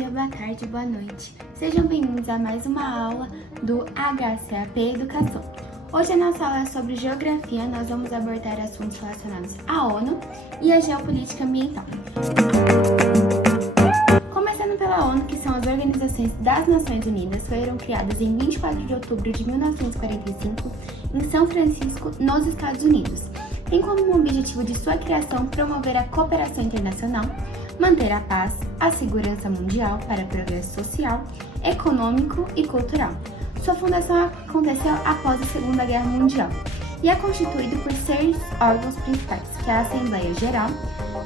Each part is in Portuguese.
dia, boa tarde, boa noite. Sejam bem-vindos a mais uma aula do HCAP Educação. Hoje a nossa aula é sobre geografia, nós vamos abordar assuntos relacionados à ONU e à geopolítica ambiental. Começando pela ONU, que são as organizações das Nações Unidas, foram criadas em 24 de outubro de 1945 em São Francisco, nos Estados Unidos. Tem como objetivo de sua criação promover a cooperação internacional, manter a paz, a segurança mundial para progresso social, econômico e cultural. Sua fundação aconteceu após a Segunda Guerra Mundial e é constituído por 6 órgãos principais, que é a Assembleia Geral,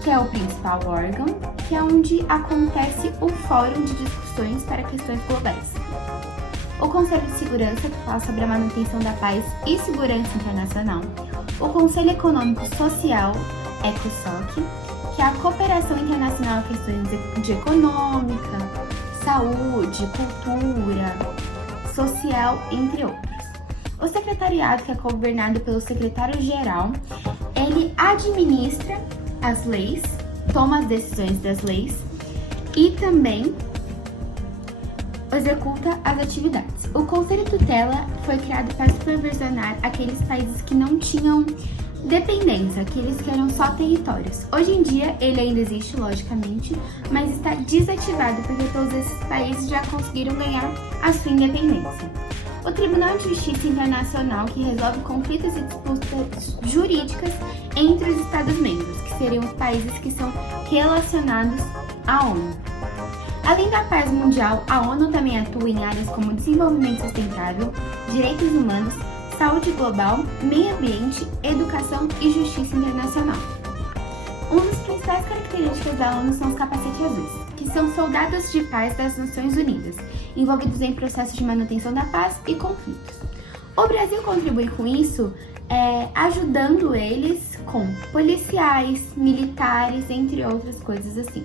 que é o principal órgão, que é onde acontece o Fórum de Discussões para Questões Globais. O Conselho de Segurança, que fala sobre a manutenção da paz e segurança internacional. O Conselho Econômico Social, ECOSOC, que é a cooperação internacional em questões de econômica, saúde, cultura, social, entre outros. O secretariado, que é governado pelo secretário-geral, ele administra as leis, toma as decisões das leis e também executa as atividades. O Conselho Tutela foi criado para supervisionar aqueles países que não tinham dependência, aqueles que eram só territórios. Hoje em dia ele ainda existe, logicamente, mas está desativado porque todos esses países já conseguiram ganhar a sua independência. O Tribunal de Justiça Internacional, que resolve conflitos e disputas jurídicas entre os Estados-membros, que seriam os países que são relacionados à ONU. Além da paz mundial, a ONU também atua em áreas como desenvolvimento sustentável, direitos humanos, saúde global, meio ambiente, educação e justiça internacional. Uma das principais características da ONU são os capacetes azuis, que são soldados de paz das Nações Unidas, envolvidos em processos de manutenção da paz e conflitos. O Brasil contribui com isso, ajudando eles com policiais, militares, entre outras coisas assim.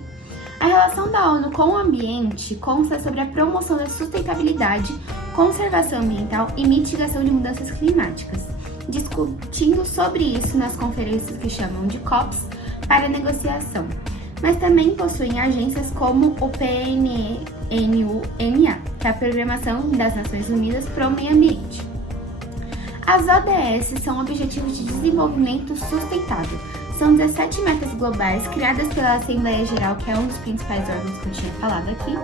A relação da ONU com o ambiente consta sobre a promoção da sustentabilidade, conservação ambiental e mitigação de mudanças climáticas, discutindo sobre isso nas conferências que chamam de COPs para negociação, mas também possuem agências como o PNUMA, que é a Programação das Nações Unidas para o Meio Ambiente. As ODS são Objetivos de Desenvolvimento Sustentável. São 17 metas globais criadas pela Assembleia Geral, que é um dos principais órgãos que eu tinha falado aqui,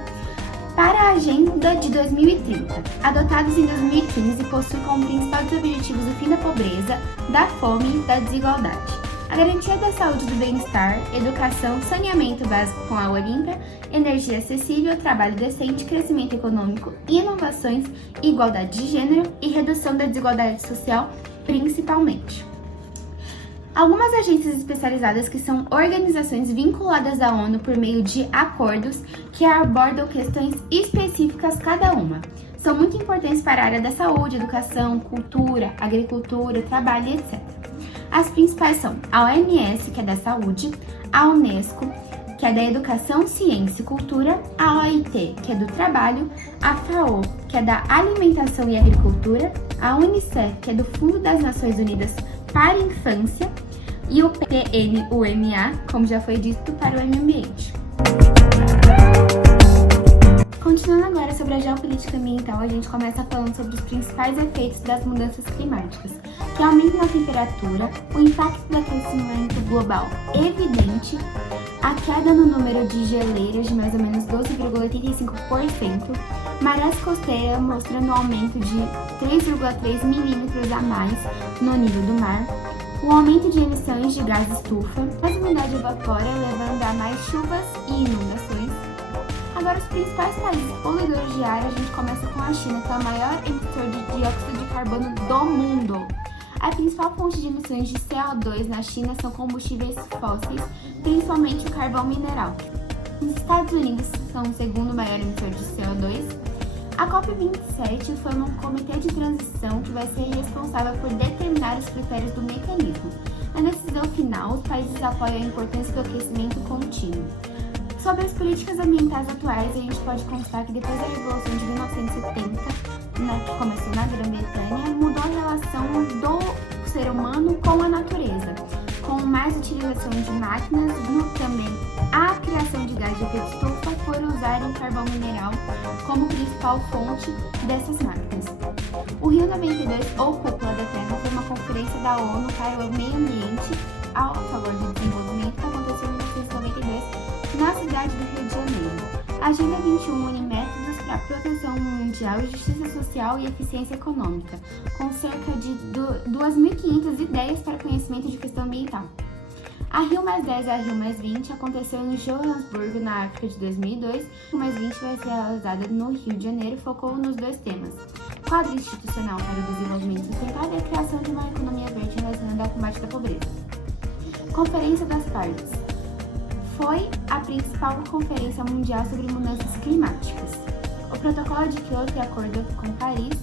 para a Agenda de 2030, adotados em 2015 e possuem como principais objetivos o fim da pobreza, da fome e da desigualdade, a garantia da saúde e do bem-estar, educação, saneamento básico com água limpa, energia acessível, trabalho decente, crescimento econômico, inovações, igualdade de gênero e redução da desigualdade social, principalmente. Algumas agências especializadas que são organizações vinculadas à ONU por meio de acordos que abordam questões específicas cada uma. São muito importantes para a área da saúde, educação, cultura, agricultura, trabalho, etc. As principais são a OMS, que é da saúde, a Unesco, que é da educação, ciência e cultura, a OIT, que é do trabalho, a FAO, que é da alimentação e agricultura, a Unicef, que é do Fundo das Nações Unidas para a Infância, e o PNUMA, como já foi dito, para o meio ambiente. Continuando agora sobre a geopolítica ambiental, a gente começa falando sobre os principais efeitos das mudanças climáticas, que é o aumento na temperatura, o impacto do aquecimento global evidente, a queda no número de geleiras de mais ou menos 12,85%, marés costeiras mostrando um aumento de 3,3 milímetros a mais no nível do mar, o aumento de emissões de gás estufa, a umidade evapora, levando a mais chuvas e inundações. Agora, os principais países poluidores de ar, a gente começa com a China, que é o maior emissor de dióxido de carbono do mundo. A principal fonte de emissões de CO2 na China são combustíveis fósseis, principalmente o carvão mineral. Os Estados Unidos são o segundo maior emissor de CO2. A COP27 foi um comitê de transição que vai ser responsável por determinar os critérios do mecanismo. Na decisão final, os países apoiam a importância do aquecimento contínuo. Sobre as políticas ambientais atuais, a gente pode constar que depois da Revolução de 1970, que começou na Grã-Bretanha, mudou a relação do ser humano com a natureza, com mais utilização de máquinas, também a criação de gás de efeito estufa por usarem carvão mineral como principal fonte dessas máquinas. O Rio 92, ou Cúpula da Terra, foi uma conferência da ONU para o Meio Ambiente a favor do desenvolvimento que aconteceu em 1992 na cidade do Rio de Janeiro. A Agenda 21 une métodos para a proteção mundial, justiça social e eficiência econômica, com cerca de 2.500 ideias para conhecimento de questão ambiental. A Rio+10 e a Rio+20 aconteceu em Joanesburgo, na África, de 2002. A Rio+20 vai ser realizada no Rio de Janeiro, focou nos dois temas: quadro institucional para o desenvolvimento sustentável e a criação de uma economia verde relacionada ao combate da pobreza. Conferência das Partes. Foi a principal conferência mundial sobre mudanças climáticas. O Protocolo de Kyoto e Acordo com Paris,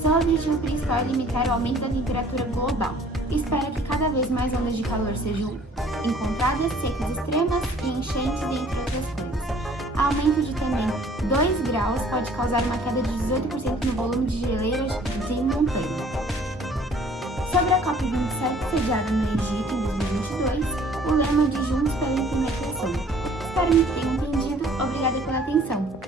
seu objetivo principal é limitar o aumento da temperatura global. Espera que cada vez mais ondas de calor sejam encontradas, secas extremas e enchentes, entre outras coisas. Aumento de também 2 graus pode causar uma queda de 18% no volume de geleiras em montanha. Sobre a COP27, sediada no Egito em 2022, o lema de Juntos pela Implementação. Espero que tenham entendido. Obrigada pela atenção.